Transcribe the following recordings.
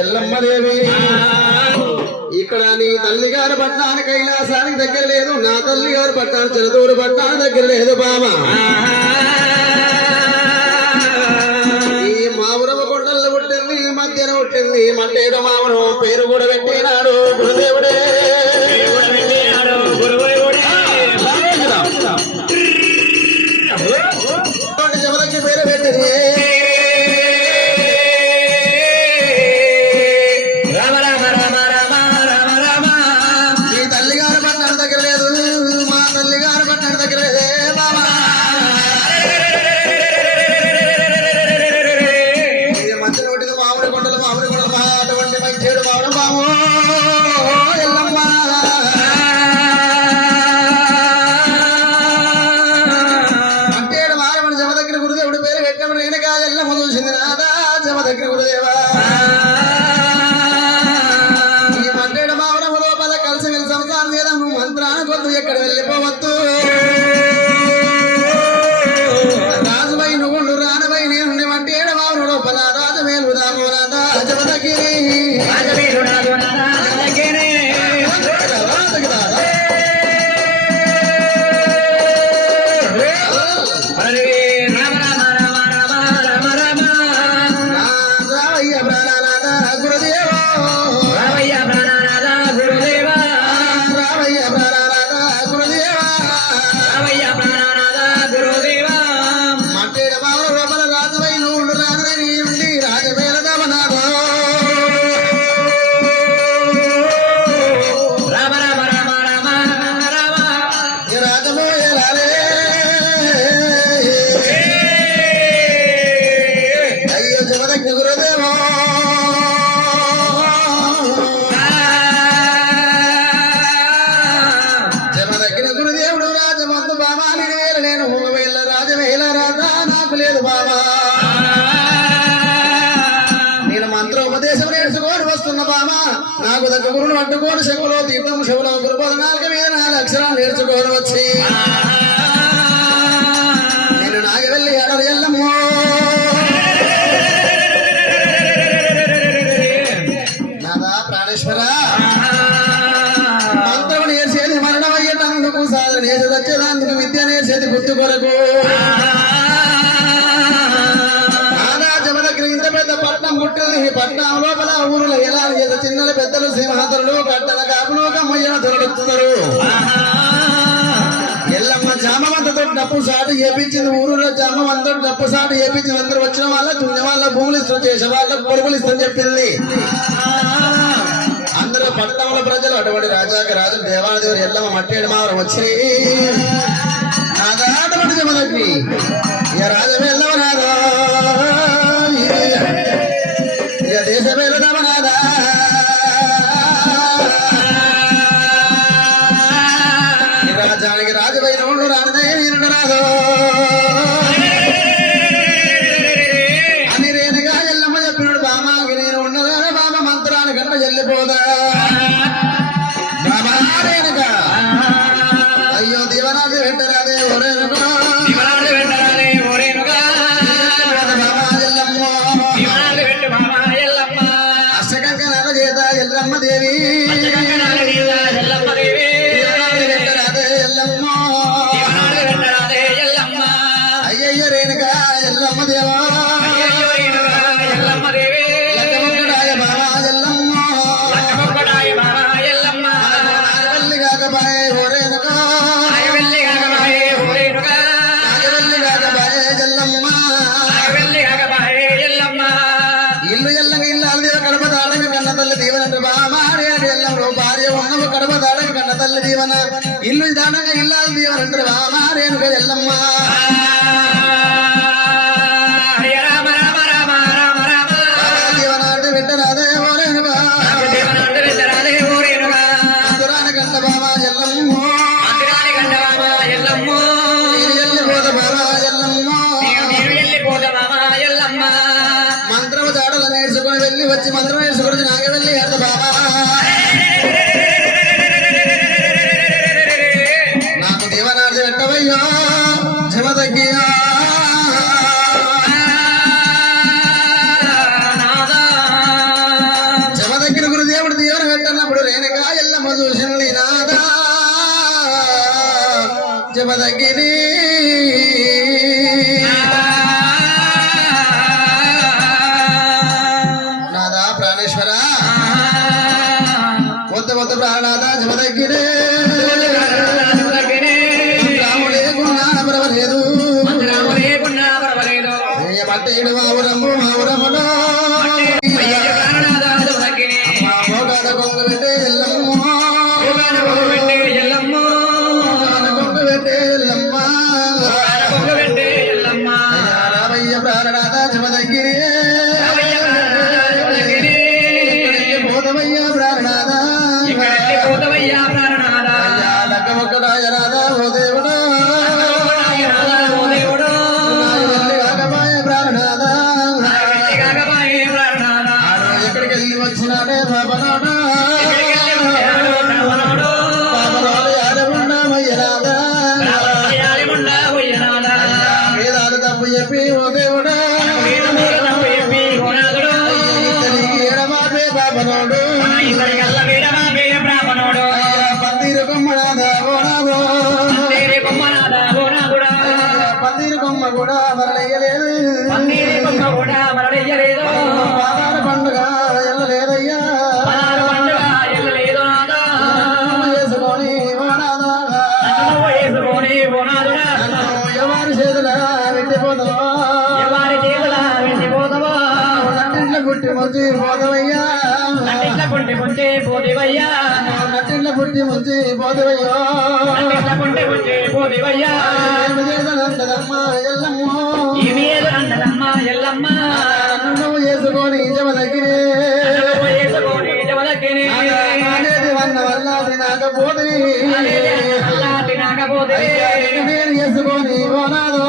ఎల్లమ్మదేవి. ఇక్కడ నీ తల్లి గారు పట్టాను కైలాసానికి దగ్గర లేదు నా తల్లి గారు పట్టాను చిరదూరు పట్టాను దగ్గర లేదు బామ ఈ మామూరమ్మ కొండల్లో పుట్టింది ఈ మధ్యన పుట్టింది మట్టేడు మావురం పేరు కూడా పెట్టినాడు గురుదేవుడే. పేరు పెట్టినప్పుడు వెనక ఎల్లమ్మ చూసింది జమ దగ్గర గురుదేవా. నాకు దగ్గర గురుడు అడ్డుకోని శివులో తీర్థం శివులో గురుపద నాలుగు మీద నాలుగు అక్షరాలు నేర్చుకోవడం వచ్చి కాపులు కమ్మయ్యన దొరలుతున్నారు ఎల్లమ్మ జామవంతతో డప్పు సాటు చేపించింది ఊరులో జామవంతో డప్పు సాటు చేపించింది అందరూ వచ్చిన వాళ్ళ తున్న వాళ్ళ భూములు ఇష్టం చేసే వాళ్ళ పొరుగులు ఇష్టం చెప్పింది. అందరూ పట్టణంలో ప్రజలు అటువంటి రాజాకి రాజు దేవాదేవుడు ఎల్లమ్మ మట్టేడు మావరం వచ్చి నాదా అటువంటి జమదగ్ని ఇక రాజమే ఎల్లవ నాదా? తల్లి దీవన భార్య ఉన్నవు కడప దాడగ కన్న తల్లి దీవన. ఇల్లు దాడగ ఇల్లాల దీవనంటారు బామారేణుగ ఎల్లమ్మ. బాబా దీవన అంటే ఎల్లమ్మ. మంత్రము దాడలు నేర్చుకుని వెళ్ళి వచ్చి మంత్రం నేర్చుకుని ముంచి పోదవయ్యా పుట్టి ముంచి పోదివయ్యా నట్టిళ్ళ పుట్టి ముంచి పోదవయ్యో వేసుకొని ముంచి పోదివయ్యా ఏమిదేదమ్మా ఎల్లమ్మో. నాకపోతే నాకపోతే చేసుకొని పోనాదో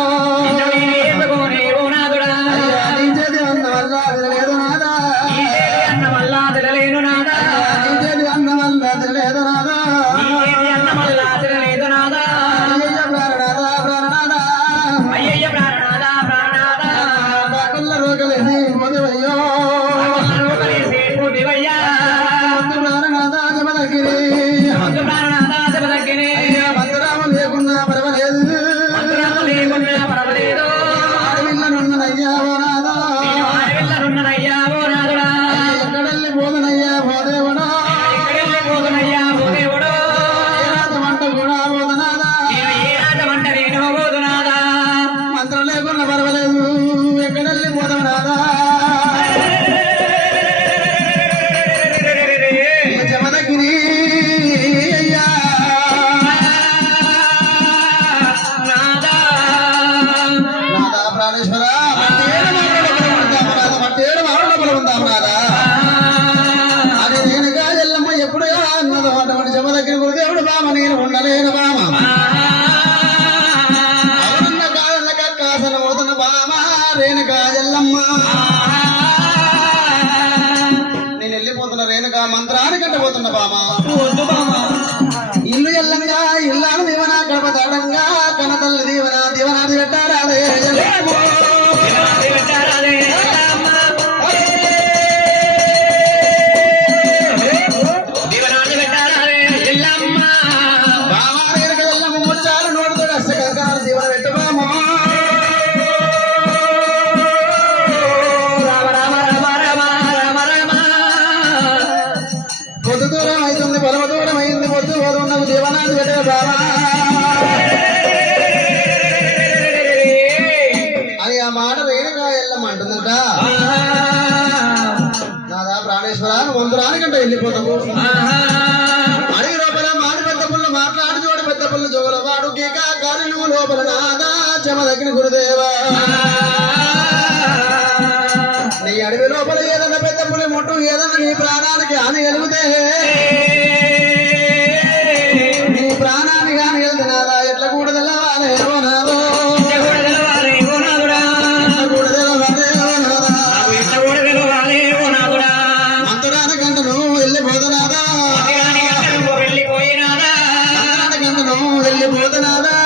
Bye. రేణుగా ఎల్లమ్మ. నేను వెళ్ళిపోతున్న రేణుగా మంత్రాన్ని కట్టబోతున్న బామా. ఇల్లు ఎల్లంగా ఇల్లాను దేవనా గడప దాడంగా. లౌకిక కార్యము లోపల నాదా చెమదగిన గురుదేవా. నీ అడవి లోపల ఏదన్నా పెద్ద పులి ముట్టు ఏదన్నా నీ ప్రాణానికి హాని కలిగితే. போதனாவே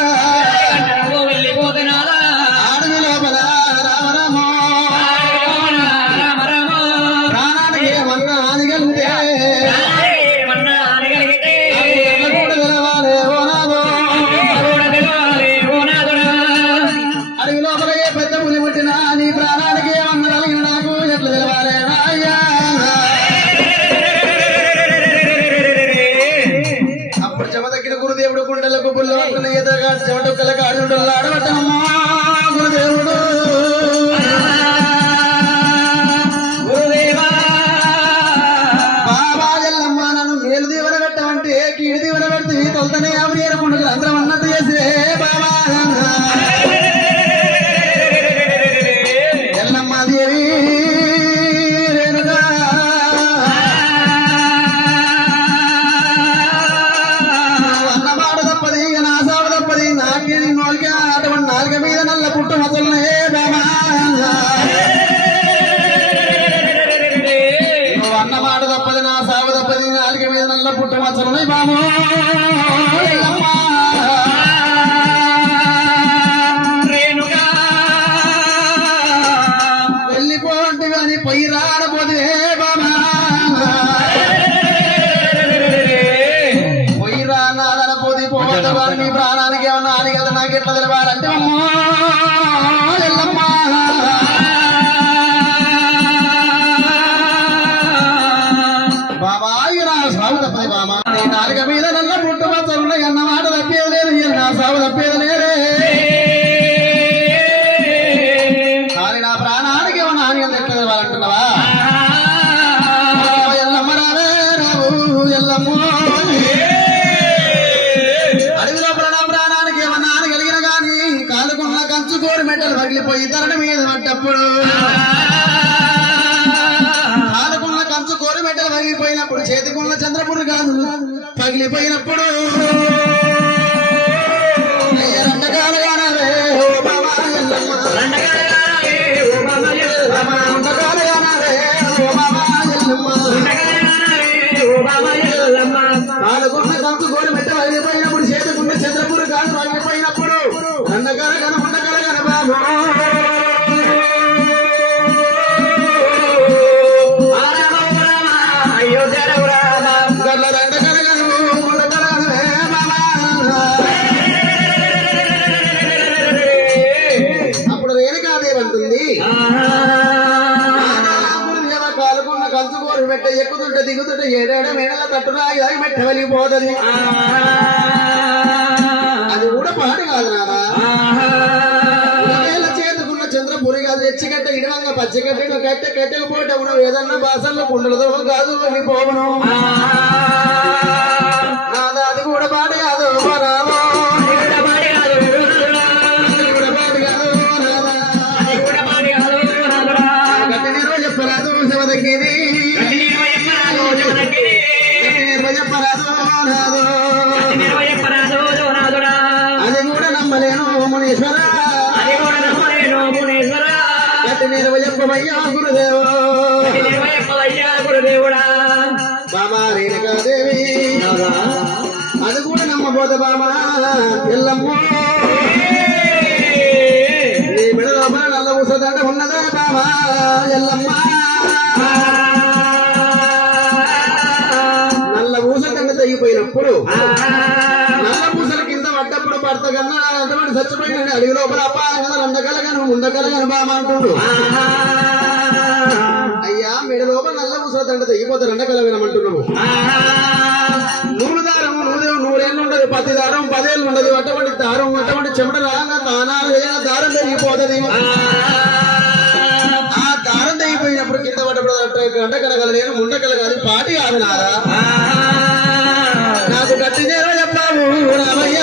చెమటొక్కల కాడు నీ ప్రాణానికి ఏమన్నా అని కదా నాకు ఎట్లా తెలవాలంటే అమ్మో ఎల్లమ్మ బాబా ఇక నా సాగు తప్పది బామా నీ నాలుక మీద నల్ల పుట్టు మచ్చలున్నాయి అన్న మాట తప్పేది లేదు నా సాగు తప్పేది లేదే కానీ నా ప్రాణానికి ఏమన్నా హాని ఎట్లా పోయి తరణ మీద పడ్డప్పుడు కాలుకున్న కంచు కోరి మెట్టలు పగిలిపోయినప్పుడు చేతికున్న చంద్రపురి కాదు పగిలిపోయినప్పుడు అయ్య రండకాలగానవే దిగుతుంటే ఏడేడ మేడల తట్టురాగి ఇలాగ మెట్ట వెళ్ళిపోతుంది అది కూడా పాడు కాదు నాదా చేతుకున్న చంద్రపురి కాదు ఎచ్చిగట్ట ఇడవంగా పచ్చిగట్ట కట్టె కట్టెలు పోటవును ఏదన్నా బాసల్లో కుండలతో కాదు వెళ్ళిపోవను. నాదా అది కూడా పాడు కాదు. ఓ పోదు బామా ఎల్లమ్మ. నీ బిడ నల్ల ఉన్నదా బామా ఎల్లమ్మ. నల్ల ఊసదండ తెగిపోయినప్పుడు నల్ల పూసల కింద పడ్డప్పుడు భర్త కన్నా అటువంటి చచ్చిపోయిన అడిగి లోపల అపాయంగా రెండకలగాను ముందకలగాను బామా అంటుండు. అయ్యా మెడ లోపల నల్ల ఊసల దండ తగ్గిపోతారు అండగలగనమంటున్నావు ఉండదు అటువంటి దారం అటువంటి చెమట రాగా తానాలు దారం తెగిపోతుంది ఆ దారం తెగిపోయినప్పుడు కింద పడ్డప్పుడు గంట కలగలేను ముండ కలగాలి పాటి కాదు నారా నాకు గట్టి నేర చెప్పావు రామయ్య